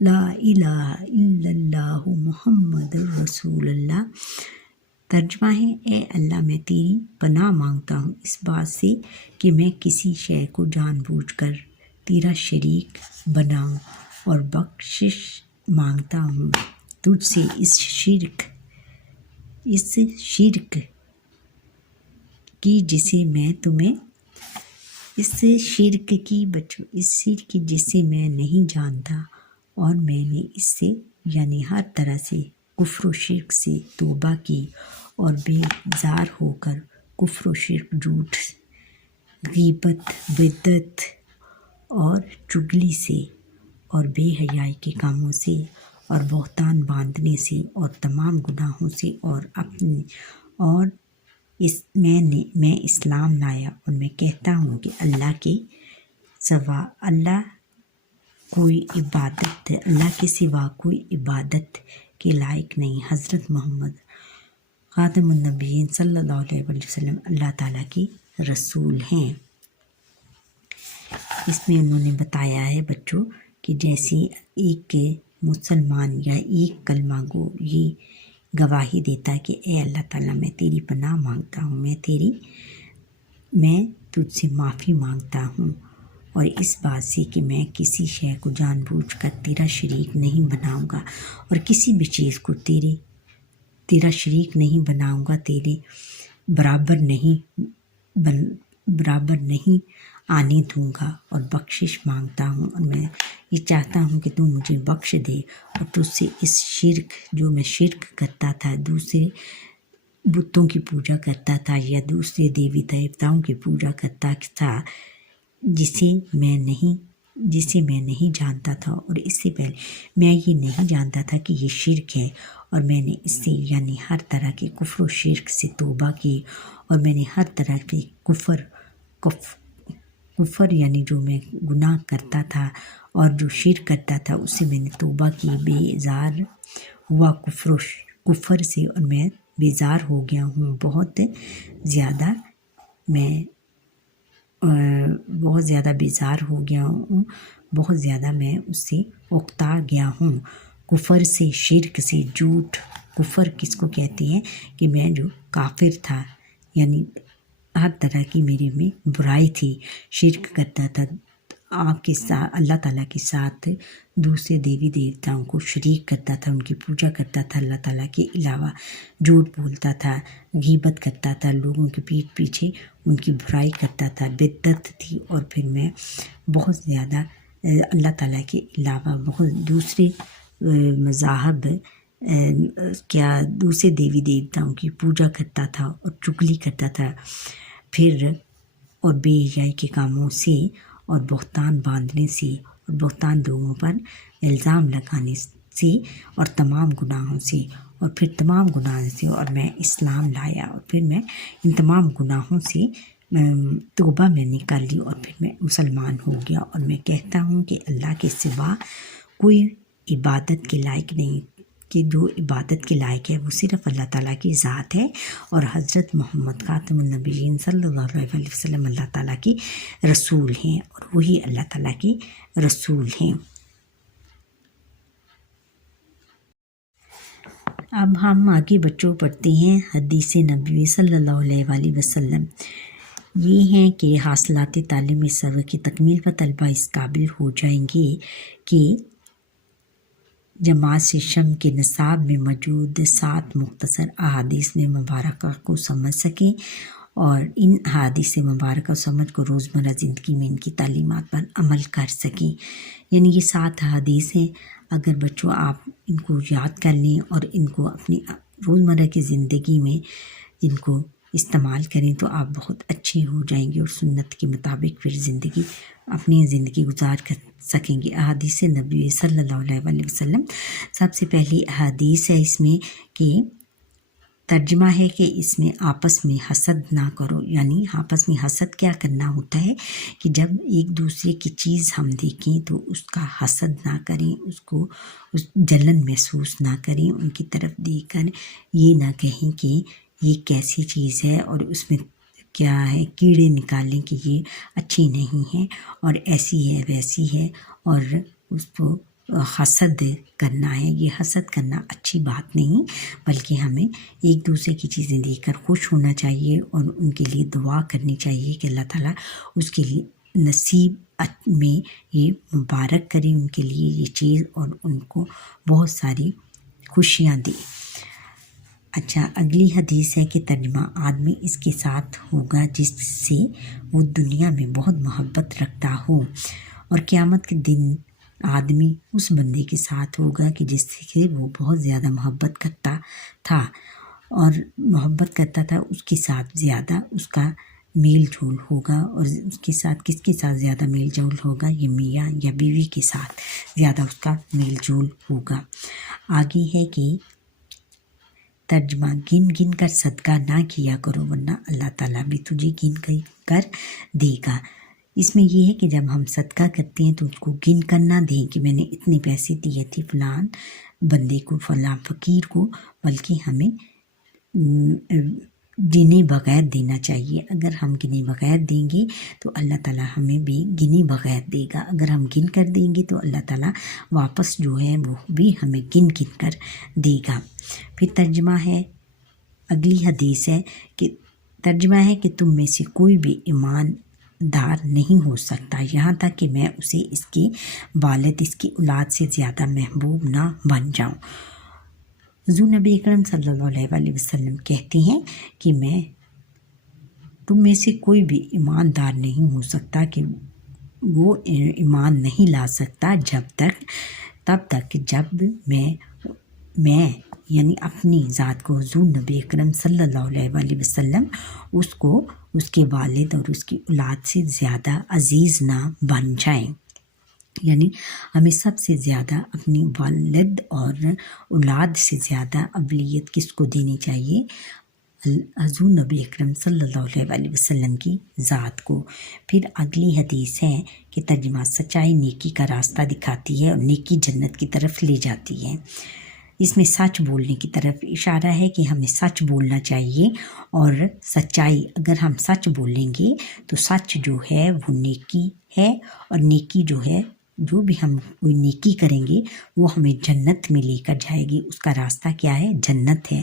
لا الہ الا اللہ محمد رسول اللہ۔ ترجمہ ہے، اے اللہ میں تیری پناہ مانگتا ہوں اس بات سے کہ میں کسی شے کو جان بوجھ کر تیرا شریک بناؤں، اور بخشش مانگتا ہوں تجھ سے اس شرک کی جسے میں نہیں جانتا، اور میں نے اس سے یعنی ہر طرح سے کفر و شرک سے توبہ کی، اور بیزار ہو کر کفر و شرک، جھوٹ، غیبت، بدعت اور چغلی سے، اور بے حیائی کے کاموں سے، اور بہتان باندھنے سے، اور تمام گناہوں سے، میں اسلام لایا، اور میں کہتا ہوں کہ اللہ کے سوا کوئی عبادت کے لائق نہیں۔ حضرت محمد خاتم النبیین صلی اللہ علیہ وسلم اللہ تعالیٰ کے رسول ہیں۔ اس میں انہوں نے بتایا ہے بچوں کہ جیسے ایک مسلمان یا ایک کلمہ گو یہ گواہی دیتا ہے کہ اے اللہ تعالیٰ میں تیری پناہ مانگتا ہوں، میں تجھ سے معافی مانگتا ہوں، اور اس بات سے کہ میں کسی شے کو جان بوجھ کر تیرا شریک نہیں بناؤں گا، اور کسی بھی چیز کو تیرا شریک نہیں بناؤں گا، تیرے برابر نہیں آنے دوں گا، اور بخشش مانگتا ہوں، اور میں یہ چاہتا ہوں کہ تو مجھے بخش دے، اور تجھ سے اس جو میں شرک کرتا تھا، دوسرے بتوں کی پوجا کرتا تھا یا دوسرے دیوی دیوتاؤں کی پوجا کرتا تھا، جسے میں نہیں جانتا تھا، اور اس سے پہلے میں یہ نہیں جانتا تھا کہ یہ شرک ہے، اور میں نے اس سے یعنی ہر طرح کے کفر و شرک سے توبہ کی، اور میں نے ہر طرح کے کفر یعنی جو میں گناہ کرتا تھا اور جو شرک کرتا تھا اس سے میں نے توبہ کی، بیزار ہوا کفر سے، اور میں بیزار ہو گیا ہوں، بہت زیادہ بیزار ہو گیا ہوں، بہت زیادہ میں اس سے اکتا گیا ہوں، کفر سے، شرک سے، جھوٹ۔ کفر کس کو کہتے ہیں کہ میں جو کافر تھا، یعنی ہر طرح کی میرے میں برائی تھی، شرک کرتا تھا، آپ کے ساتھ اللہ تعالیٰ کے ساتھ دوسرے دیوی دیوتاؤں کو شریک کرتا تھا، ان کی پوجا کرتا تھا اللہ تعالیٰ کے علاوہ، جھوٹ بولتا تھا، غیبت کرتا تھا، لوگوں کے پیٹھ پیچھے ان کی برائی کرتا تھا، بدعت تھی، اور پھر میں بہت زیادہ اللہ تعالیٰ کے علاوہ بہت دوسرے مذاہب دوسرے دیوی دیوتاؤں کی پوجا کرتا تھا، اور چغلی کرتا تھا، اور بے حیائی کے کاموں سے، اور بہتان باندھنے سے، اور بہتان لوگوں پر الزام لگانے سے، اور تمام گناہوں سے، اور میں اسلام لایا، اور پھر میں ان تمام گناہوں سے توبہ میں نے کر لی، اور پھر میں مسلمان ہو گیا، اور میں کہتا ہوں کہ اللہ کے سوا کوئی عبادت کے لائق نہیں، کہ جو عبادت کے لائق ہے وہ صرف اللہ تعالیٰ کی ذات ہے، اور حضرت محمد خاتم النبیین صلی اللہ علیہ وسلم اللہ تعالیٰ کی رسول ہیں، اور وہی اللہ تعالیٰ کی رسول ہیں۔ اب ہم آگے بچوں پڑھتے ہیں حدیث نبوی صلی اللہ علیہ وآلہ وسلم۔ یہ ہیں کہ حاصلات تعلیم سرور کی تکمیل پر طلبہ اس قابل ہو جائیں گے کہ جماعت سے شم کے نصاب میں موجود 7 مختصر احادیث میں مبارکہ کو سمجھ سکیں، اور ان احادیث مبارکہ سمجھ کو روزمرہ زندگی میں ان کی تعلیمات پر عمل کر سکیں۔ یعنی یہ 7 احادیث ہیں، اگر بچوں آپ ان کو یاد کر لیں اور ان کو اپنی روزمرہ کی زندگی میں ان کو استعمال کریں تو آپ بہت اچھے ہو جائیں گے، اور سنت کے مطابق پھر اپنی زندگی گزار کر سکیں گے۔ احادیث نبوی صلی اللہ علیہ وآلہ وسلم، سب سے پہلی احادیث ہے اس میں کہ ترجمہ ہے کہ اس میں آپس میں حسد نہ کرو، یعنی آپس میں حسد کیا کرنا ہوتا ہے کہ جب ایک دوسرے کی چیز ہم دیکھیں تو اس کا حسد نہ کریں، اس جلن محسوس نہ کریں، ان کی طرف دیکھ کر یہ نہ کہیں کہ یہ کیسی چیز ہے اور اس میں کیا ہے، کیڑے نکالیں کہ یہ اچھی نہیں ہے اور ایسی ہے ویسی ہے، اور اس کو حسد کرنا ہے، یہ حسد کرنا اچھی بات نہیں، بلکہ ہمیں ایک دوسرے کی چیزیں دیکھ کر خوش ہونا چاہیے اور ان کے لیے دعا کرنی چاہیے کہ اللہ تعالیٰ اس کے لیے نصیب میں یہ مبارک کرے ان کے لیے یہ چیز اور ان کو بہت ساری خوشیاں دے۔ اچھا، اگلی حدیث ہے کہ ترجمہ آدمی اس کے ساتھ ہوگا جس سے وہ دنیا میں بہت محبت رکھتا ہو، اور قیامت کے دن آدمی اس بندے کے ساتھ ہوگا کہ جس سے وہ بہت زیادہ محبت کرتا تھا، اور محبت کرتا تھا اس کے ساتھ زیادہ اس کا میل جول ہوگا، اور اس کے ساتھ کس کے ساتھ زیادہ میل جول ہوگا؟ یہ میاں یا بیوی کے ساتھ زیادہ اس کا میل جول ہوگا۔ آگے ہے کہ ترجمہ گن گن کر صدقہ نہ کیا کرو ورنہ اللہ تعالیٰ بھی تجھے گن کر دے گا۔ اس میں یہ ہے کہ جب ہم صدقہ کرتے ہیں تو اس کو گن کر نہ دیں کہ میں نے اتنے پیسے دیے تھے فلان بندے کو، فلاں فقیر کو، بلکہ ہمیں گنے بغیر دینا چاہیے۔ اگر ہم گنے بغیر دیں گے تو اللہ تعالیٰ ہمیں بھی گنے بغیر دے گا، اگر ہم گن کر دیں گے تو اللہ تعالیٰ واپس جو ہے وہ بھی ہمیں گن گن کر دے گا۔ پھر ترجمہ ہے، اگلی حدیث ہے کہ ترجمہ ہے کہ تم میں سے کوئی بھی ایماندار نہیں ہو سکتا یہاں تک کہ میں اسے اس کے والد اس کی اولاد سے زیادہ محبوب نہ بن جاؤں۔ حضور نبی اکرم صلی اللہ علیہ وسلم کہتے ہیں کہ میں تم میں سے کوئی بھی ایماندار نہیں ہو سکتا کہ وہ ایمان نہیں لا سکتا تب تک جب میں یعنی اپنی ذات کو حضور نبی اکرم صلی اللہ علیہ وسلم اس کو اس کے والد اور اس کی اولاد سے زیادہ عزیز نہ بن جائیں۔ یعنی ہمیں سب سے زیادہ اپنی والد اور اولاد سے زیادہ اولویت کس کو دینی چاہیے؟ حضور نبی اکرم صلی اللہ علیہ وسلم کی ذات کو۔ پھر اگلی حدیث ہے کہ ترجمہ سچائی نیکی کا راستہ دکھاتی ہے اور نیکی جنت کی طرف لے جاتی ہے۔ اس میں سچ بولنے کی طرف اشارہ ہے کہ ہمیں سچ بولنا چاہیے، اور سچائی اگر ہم سچ بولیں گے تو سچ جو ہے وہ نیکی ہے، اور نیکی جو ہے جو بھی ہم کوئی نیکی کریں گے وہ ہمیں جنت میں لے کر جائے گی، اس کا راستہ کیا ہے؟ جنت ہے۔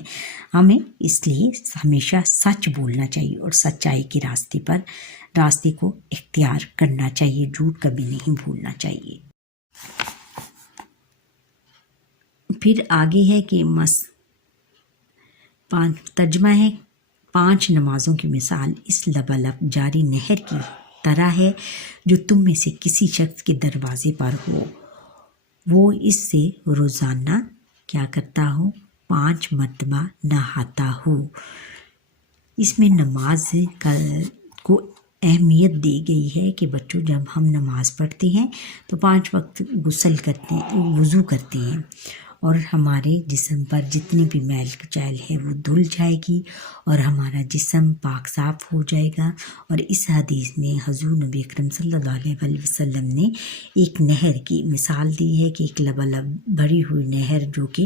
ہمیں اس لیے ہمیشہ سچ بولنا چاہیے اور سچائی کے راستے کو اختیار کرنا چاہیے، جھوٹ کبھی نہیں بولنا چاہیے۔ پھر آگے ہے کہ ترجمہ ہے 5 نمازوں کی مثال اس لبالب جاری نہر کی طرح ہے جو تم میں سے کسی شخص کے دروازے پر ہو، وہ اس سے روزانہ کیا کرتا ہو؟ 5 مرتبہ نہاتا ہو۔ اس میں نماز کو اہمیت دی گئی ہے کہ بچوں جب ہم نماز پڑھتے ہیں تو 5 وقت غسل کرتے ہیں، وضو کرتے ہیں، اور ہمارے جسم پر جتنی بھی میل کچیل ہے وہ دھل جائے گی اور ہمارا جسم پاک صاف ہو جائے گا۔ اور اس حدیث میں حضور نبی اکرم صلی اللہ علیہ وسلم نے ایک نہر کی مثال دی ہے کہ ایک لبالب بھری ہوئی نہر جو کہ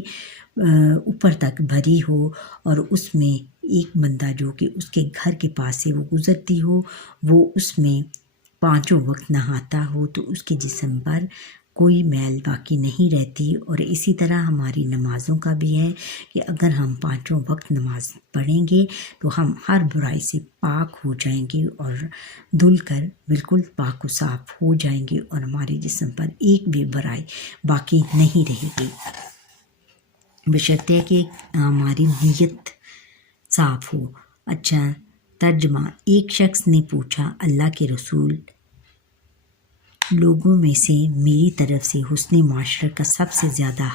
اوپر تک بھری ہو، اور اس میں ایک بندہ جو کہ اس کے گھر کے پاس سے وہ گزرتی ہو، وہ اس میں 5 وقت نہاتا ہو تو اس کے جسم پر کوئی میل باقی نہیں رہتی۔ اور اسی طرح ہماری نمازوں کا بھی ہے کہ اگر ہم 5 وقت نماز پڑھیں گے تو ہم ہر برائی سے پاک ہو جائیں گے اور دھل کر بالکل پاک و صاف ہو جائیں گے، اور ہمارے جسم پر ایک بھی برائی باقی نہیں رہے گی، بشرطے کہ ہماری نیت صاف ہو۔ اچھا، ترجمہ ایک شخص نے پوچھا، اللہ کے رسول، لوگوں میں سے میری طرف سے حسن معاشرت کا سب سے زیادہ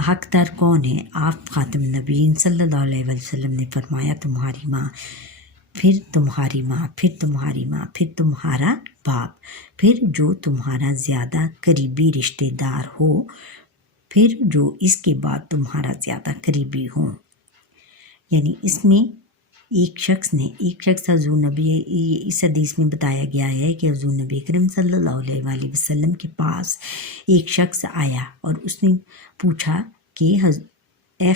حقدار کون ہے؟ آپ خاتم النبیین صلی اللہ علیہ وسلم نے فرمایا، تمہاری ماں، پھر تمہاری ماں، پھر تمہاری ماں، پھر تمہارا باپ، پھر جو تمہارا زیادہ قریبی رشتہ دار ہو، پھر جو اس کے بعد تمہارا زیادہ قریبی ہو۔ یعنی اس میں ایک شخص حضور نبی، اس حدیث میں بتایا گیا ہے کہ حضور نبی کریم صلی اللہ علیہ وسلم کے پاس ایک شخص آیا اور اس نے پوچھا کہ اے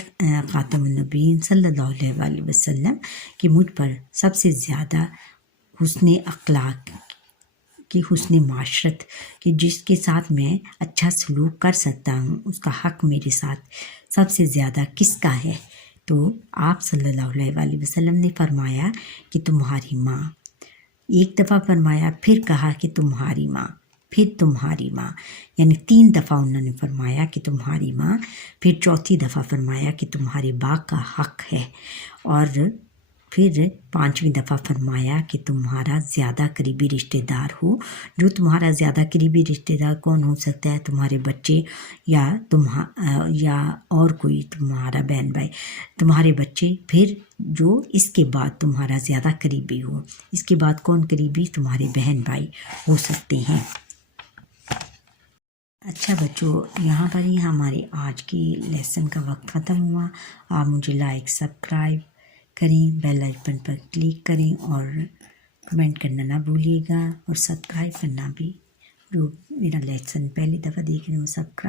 خاتم النبیین صلی اللہ علیہ وسلم کہ مجھ پر سب سے زیادہ حسن اخلاق کہ حسن معاشرت کہ جس کے ساتھ میں اچھا سلوک کر سکتا ہوں اس کا حق میرے ساتھ سب سے زیادہ کس کا ہے؟ تو آپ صلی اللہ علیہ وآلہ وسلم نے فرمایا کہ تمہاری ماں. ایک دفعہ فرمایا، پھر کہا کہ تمہاری ماں، پھر تمہاری ماں، یعنی 3 دفعہ انہوں نے فرمایا کہ تمہاری ماں. پھر چوتھی دفعہ فرمایا کہ تمہارے باپ کا حق ہے، اور پھر 5ویں دفعہ فرمایا کہ تمہارا زیادہ قریبی رشتہ دار ہو. جو تمہارا زیادہ قریبی رشتہ دار کون ہو سکتا ہے؟ تمہارے بچے یا اور کوئی تمہارا بہن بھائی، تمہارے بچے. پھر جو اس کے بعد تمہارا زیادہ قریبی ہو، اس کے بعد کون قریبی؟ تمہارے بہن بھائی ہو سکتے ہیں. اچھا بچوں، یہاں پر ہی ہمارے آج کی لیسن کا وقت ختم ہوا. آپ مجھے لائک سبسکرائب کریں، بیل آئیکن پر کلک کریں اور کمنٹ کرنا نہ بھولیے گا، اور سبسکرائب کرنا بھی. جو میرا لیسن پہلی دفعہ دیکھ رہے ہوں سبسکرائب